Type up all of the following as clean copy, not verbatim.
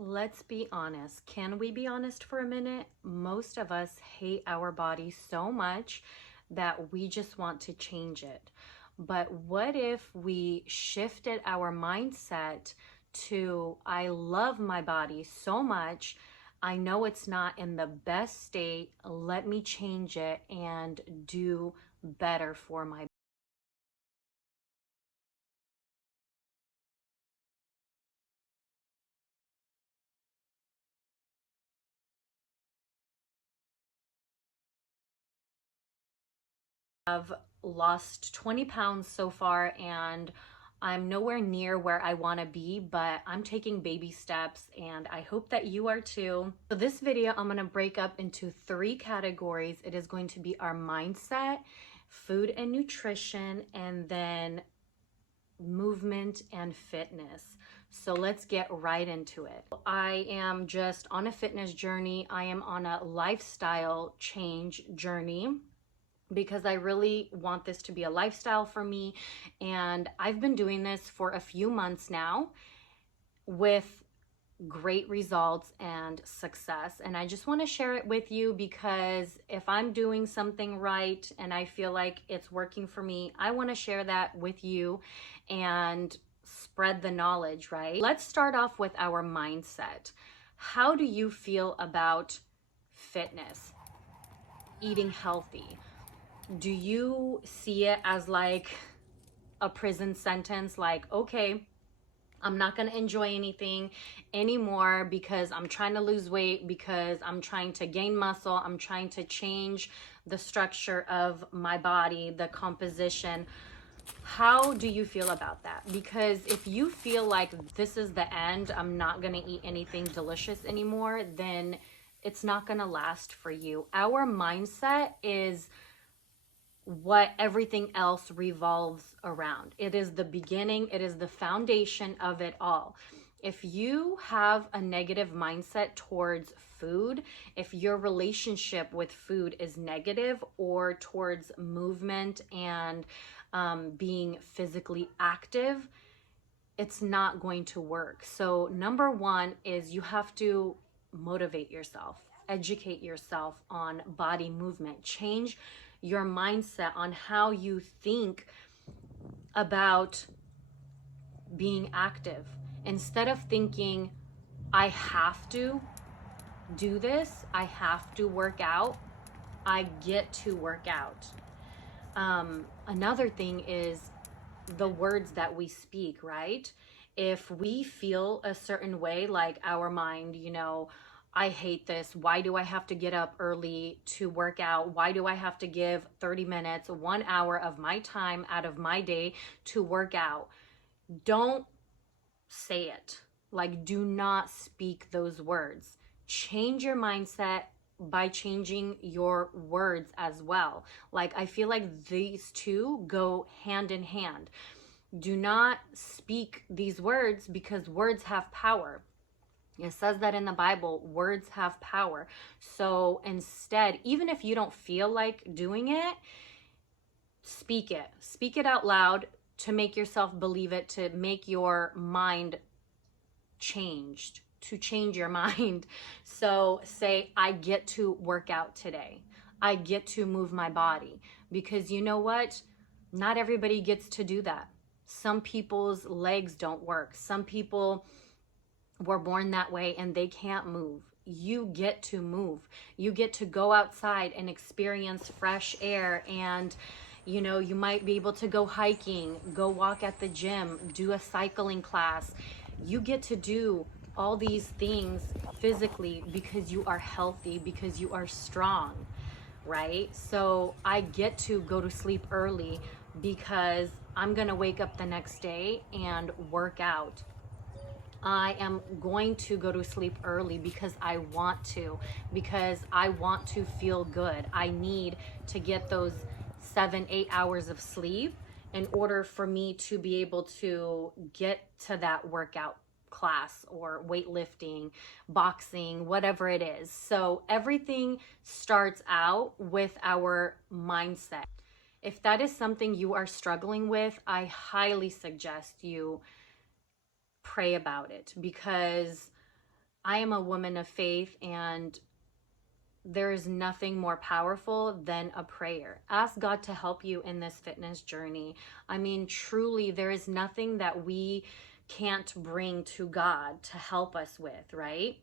Let's be honest. Can we be honest for a minute? Most of us hate our body so much that we just want to change it. But what if we shifted our mindset to, I love my body so much, I know it's not in the best state, let me change it and do better for my I've lost 20 pounds so far and I'm nowhere near where I want to be, but I'm taking baby steps and I hope that you are too. So this video, I'm going to break up into 3 categories. It is going to be our mindset, food and nutrition, and then movement and fitness. So let's get right into it. I am just on a fitness journey. I am on a lifestyle change journey, because I really want this to be a lifestyle for me. And I've been doing this for a few months now with great results and success. And I just want to share it with you because if I'm doing something right and I feel like it's working for me, I want to share that with you and spread the knowledge, right? Let's start off with our mindset. How do you feel about fitness, eating healthy? Do you see it as like a prison sentence? Like, okay, I'm not going to enjoy anything anymore because I'm trying to lose weight, because I'm trying to gain muscle, I'm trying to change the structure of my body, the composition. How do you feel about that? Because if you feel like this is the end, I'm not going to eat anything delicious anymore, then it's not going to last for you. Our mindset is what everything else revolves around. It is the beginning, it is the foundation of it all. If you have a negative mindset towards food, if your relationship with food is negative, or towards movement and being physically active, it's not going to work. So number one is you have to motivate yourself, educate yourself on body movement, change your mindset on how you think about being active. Instead of thinking, I have to do this, I have to work out, I get to work out. Another thing is the words that we speak, right? If we feel a certain way, like our mind, I hate this. Why do I have to get up early to work out? Why do I have to give 30 minutes, 1 hour of my time out of my day to work out? Don't say it. Like, do not speak those words. Change your mindset by changing your words as well. Like, I feel like these two go hand in hand. Do not speak these words, because words have power. It says that in the Bible, words have power. So instead, even if you don't feel like doing it, speak it. Speak it out loud to make yourself believe it, to make your mind changed, to change your mind. So say, I get to work out today. I get to move my body, because you know what? Not everybody gets to do that. Some people's legs don't work. Some people were born that way and they can't move. You get to move. You get to go outside and experience fresh air, and you might be able to go hiking, go walk at the gym, do a cycling class. You get to do all these things physically because you are healthy, because you are strong, right? So I get to go to sleep early because I'm gonna wake up the next day and work out. I am going to go to sleep early because I want to, because I want to feel good. I need to get those 7-8 hours of sleep in order for me to be able to get to that workout class or weightlifting, boxing, whatever it is. So everything starts out with our mindset. If that is something you are struggling with, I highly suggest you pray about it, because I am a woman of faith, and there is nothing more powerful than a prayer. Ask God to help you in this fitness journey. I mean, truly, there is nothing that we can't bring to God to help us with, right?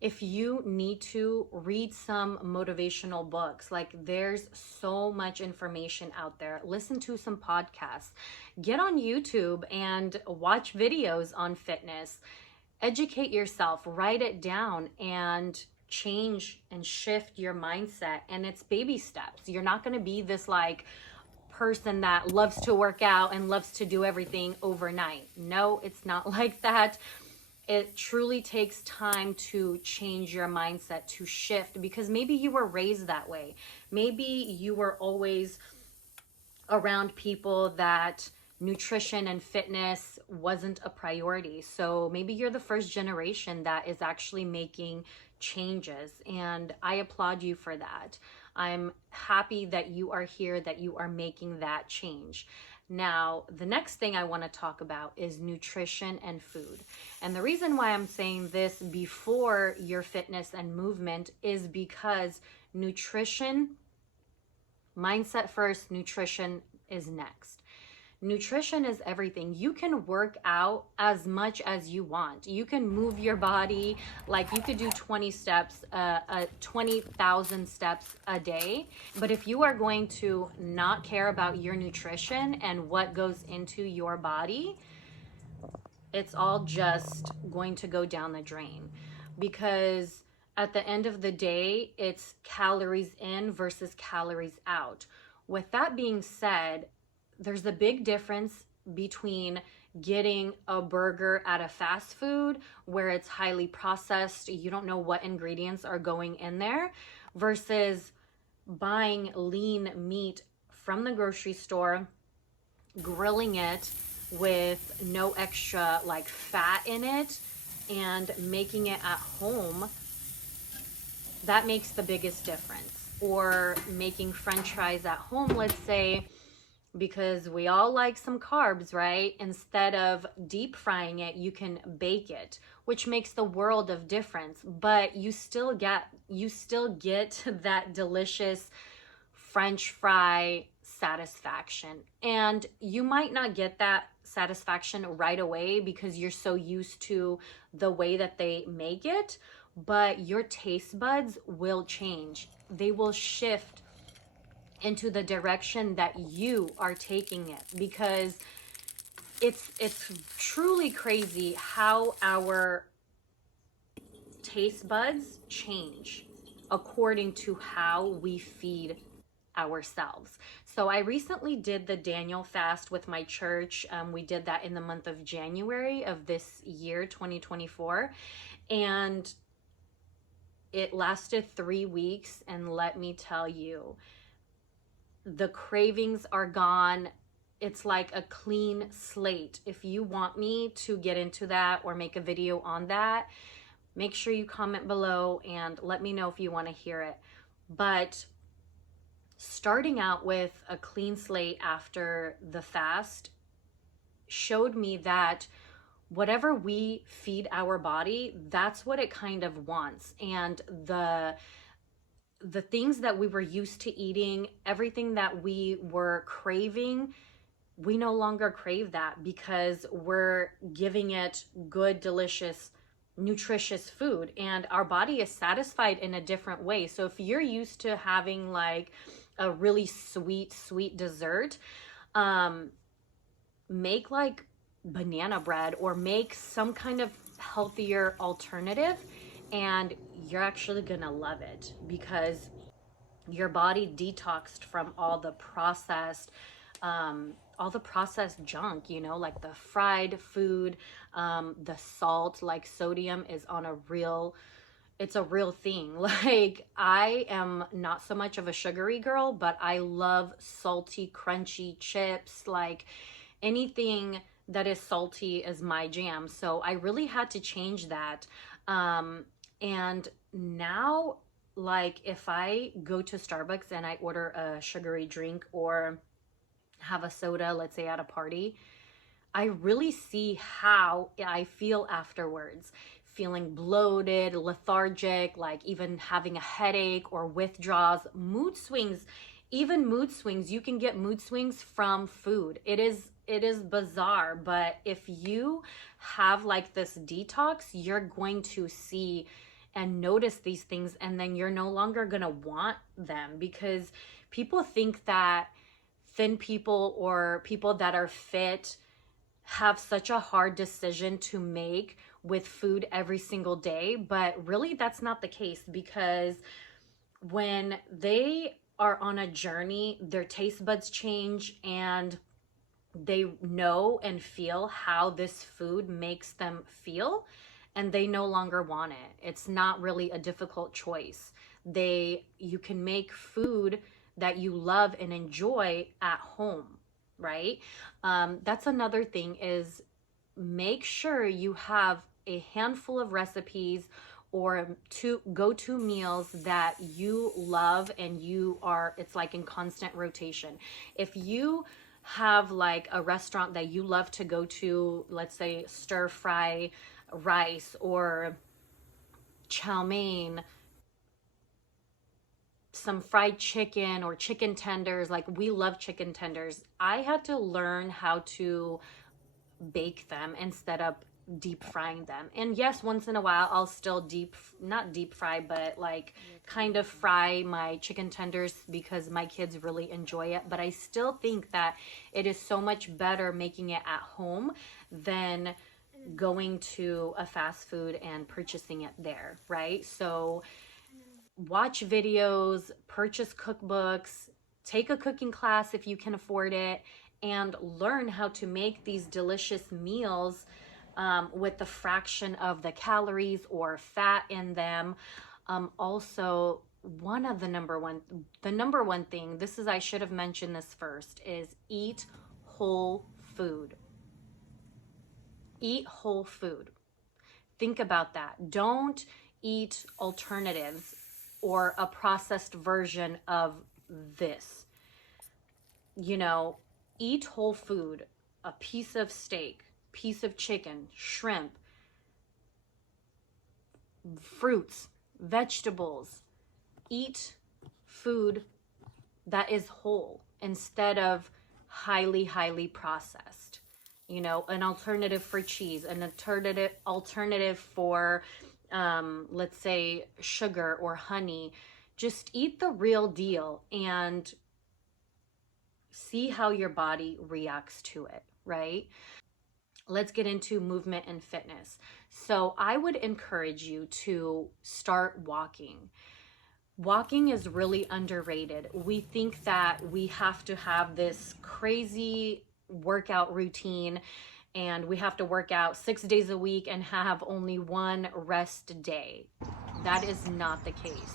If you need to, read some motivational books. Like, there's so much information out there. Listen to some podcasts. Get on YouTube and watch videos on fitness. Educate yourself, write it down, and change and shift your mindset. And it's baby steps. You're not going to be this like person that loves to work out and loves to do everything overnight. No, it's not like that. It truly takes time to change your mindset, to shift, because maybe you were raised that way. Maybe you were always around people that nutrition and fitness wasn't a priority. So maybe you're the first generation that is actually making changes, and I applaud you for that. I'm happy that you are here, that you are making that change. Now, the next thing I want to talk about is nutrition and food. And the reason why I'm saying this before your fitness and movement is because nutrition, mindset first, nutrition is next. Nutrition is everything. You can work out as much as you want. You can move your body, like you could do 20,000 steps a day. But if you are going to not care about your nutrition and what goes into your body, it's all just going to go down the drain. Because at the end of the day, it's calories in versus calories out. With that being said, there's a big difference between getting a burger at a fast food where it's highly processed, you don't know what ingredients are going in there, versus buying lean meat from the grocery store, grilling it with no extra like fat in it, and making it at home. That makes the biggest difference. Or making French fries at home, let's say, because we all like some carbs, right? Instead of deep frying it, you can bake it, which makes the world of difference. But you still get that delicious French fry satisfaction. And you might not get that satisfaction right away because you're so used to the way that they make it, but your taste buds will change. They will shift into the direction that you are taking it, because it's truly crazy how our taste buds change according to how we feed ourselves. So I recently did the Daniel fast with my church. We did that in the month of January of this year, 2024, and it lasted 3 weeks. And let me tell you, the cravings are gone. It's like a clean slate. If you want me to get into that or make a video on that, make sure you comment below and let me know if you want to hear it. But starting out with a clean slate after the fast showed me that whatever we feed our body, that's what it kind of wants. And the things that we were used to eating, everything that we were craving, we no longer crave that because we're giving it good, delicious, nutritious food, and our body is satisfied in a different way. So if you're used to having like a really sweet dessert, make like banana bread or make some kind of healthier alternative, and you're actually gonna love it because your body detoxed from all the processed junk, you know, like the fried food, the salt, like sodium is on it's a real thing. Like, I am not so much of a sugary girl, but I love salty, crunchy chips. Like, anything that is salty is my jam. So I really had to change that. And now, like, if I go to Starbucks and I order a sugary drink or have a soda, let's say at a party, I really see how I feel afterwards. feeling bloated, lethargic, like even having a headache or withdrawals, mood swings, even mood swings. You can get mood swings from food. It is bizarre, but if you have like this detox, you're going to see and notice these things, and then you're no longer going to want them, because people think that thin people or people that are fit have such a hard decision to make with food every single day. But really, that's not the case, because when they are on a journey, their taste buds change and they know and feel how this food makes them feel, and they no longer want it. It's not really a difficult choice. You can make food that you love and enjoy at home, right? That's another thing, is make sure you have a handful of recipes or go-to meals that you love and it's like in constant rotation. If you have like a restaurant that you love to go to, let's say stir fry rice or chow mein, some fried chicken or chicken tenders, like we love chicken tenders. I had to learn how to bake them instead of deep frying them. And yes, once in a while I'll still not deep fry, but like kind of fry my chicken tenders because my kids really enjoy it. But I still think that it is so much better making it at home than going to a fast food and purchasing it there, right? So watch videos, purchase cookbooks, take a cooking class if you can afford it, and learn how to make these delicious meals with the fraction of the calories or fat in them. Also, the number one thing, I should have mentioned this first, is eat whole food. Eat whole food. Think about that. Don't eat alternatives or a processed version of this. Eat whole food, a piece of steak, piece of chicken, shrimp, fruits, vegetables. Eat food that is whole instead of highly processed. An alternative for cheese, an alternative for let's say sugar or honey. Just eat the real deal and see how your body reacts to it, right? Let's get into movement and fitness. So I would encourage you to start walking. Walking is really underrated. We think that we have to have this crazy workout routine and we have to work out 6 days a week and have only one rest day. That is not the case.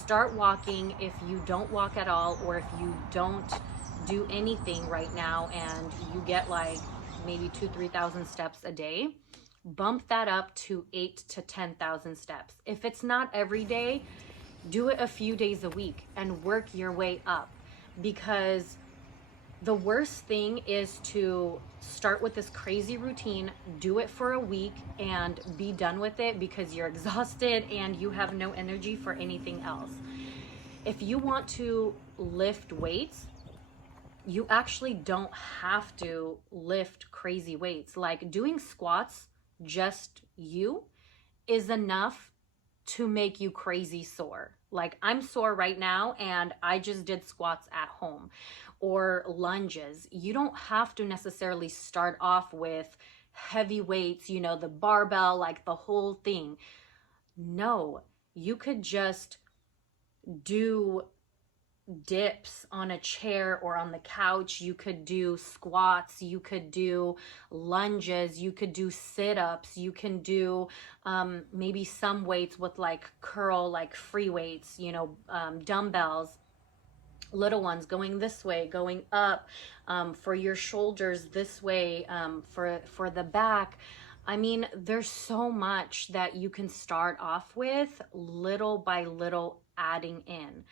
Start walking. If you don't walk at all, or if you don't do anything right now and you get like maybe 2,000-3,000 steps a day, bump that up to 8,000 to 10,000 steps. If it's not every day, do it a few days a week and work your way up, because the worst thing is to start with this crazy routine, do it for a week and be done with it because you're exhausted and you have no energy for anything else. If you want to lift weights, you actually don't have to lift crazy weights. Like doing squats, just you, is enough to make you crazy sore. Like I'm sore right now and I just did squats at home. Or lunges. You don't have to necessarily start off with heavy weights, the barbell, like the whole thing. No, you could just do dips on a chair or on the couch. You could do squats, you could do lunges, you could do sit-ups, you can do maybe some weights with like curl, like free weights, dumbbells, little ones going this way, going up, for your shoulders this way, for the back. I mean, there's so much that you can start off with, little by little adding in.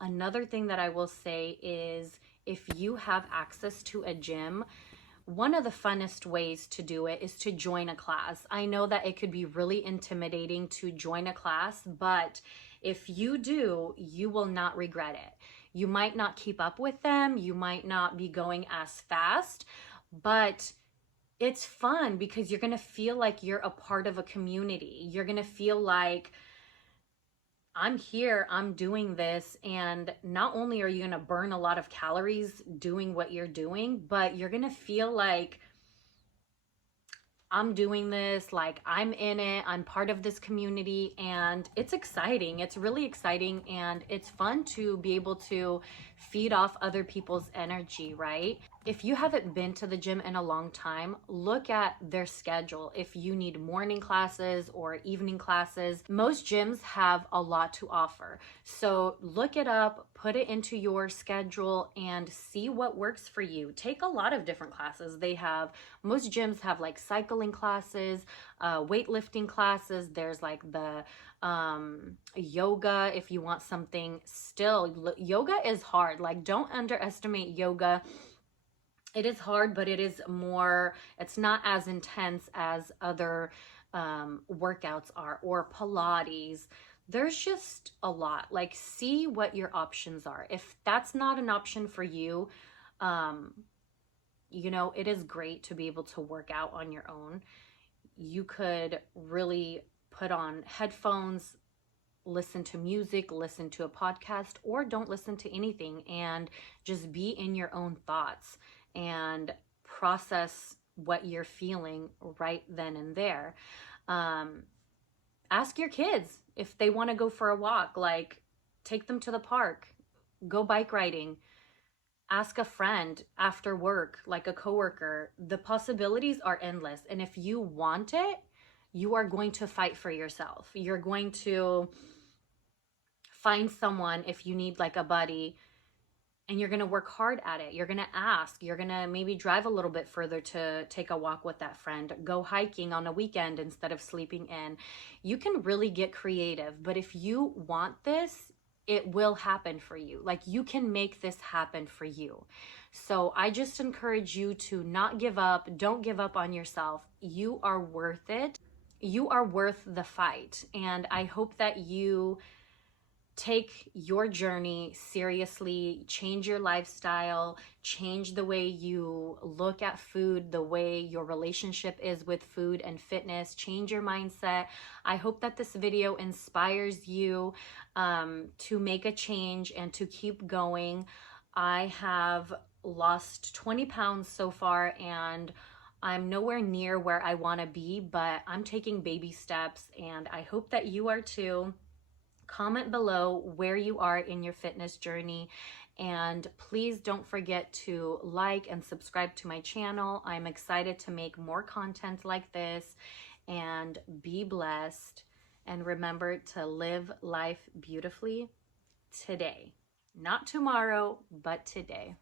Another thing that I will say is, if you have access to a gym, One of the funnest ways to do it is to join a class. I know that it could be really intimidating to join a class, but if you do, you will not regret it. You might not keep up with them, you might not be going as fast, but it's fun because you're going to feel like you're a part of a community. You're going to feel like I'm here, I'm doing this, and not only are you going to burn a lot of calories doing what you're doing, but you're going to feel like I'm doing this, like I'm in it, I'm part of this community, and it's exciting. It's really exciting, and it's fun to be able to feed off other people's energy, right? If you haven't been to the gym in a long time, look at their schedule. If you need morning classes or evening classes, most gyms have a lot to offer. So look it up, put it into your schedule, and see what works for you. Take a lot of different classes. Most gyms have like cycling classes, weightlifting classes. There's like the yoga if you want something still. Yoga is hard. Like, don't underestimate yoga. It is hard, but it's not as intense as other workouts are, or Pilates. There's just a lot. Like, see what your options are. If that's not an option for you, it is great to be able to work out on your own. You could really put on headphones, listen to music, listen to a podcast, or don't listen to anything and just be in your own thoughts and process what you're feeling right then and there. Ask your kids if they want to go for a walk, like take them to the park, go bike riding. Ask a friend after work, like a coworker. The possibilities are endless. And if you want it, you are going to fight for yourself. You're going to find someone if you need like a buddy, and you're going to work hard at it. You're going to ask. You're going to maybe drive a little bit further to take a walk with that friend. Go hiking on a weekend instead of sleeping in. You can really get creative. But if you want this, it will happen for you. Like, you can make this happen for you. So I just encourage you to not give up. Don't give up on yourself. You are worth it. You are worth the fight. And I hope that you take your journey seriously, change your lifestyle, change the way you look at food, the way your relationship is with food and fitness, change your mindset. I hope that this video inspires you to make a change and to keep going. I have lost 20 pounds so far, and I'm nowhere near where I want to be, but I'm taking baby steps, and I hope that you are too. Comment below where you are in your fitness journey, and please don't forget to like and subscribe to my channel. I'm excited to make more content like this, and be blessed, and remember to live life beautifully today. Not tomorrow, but today.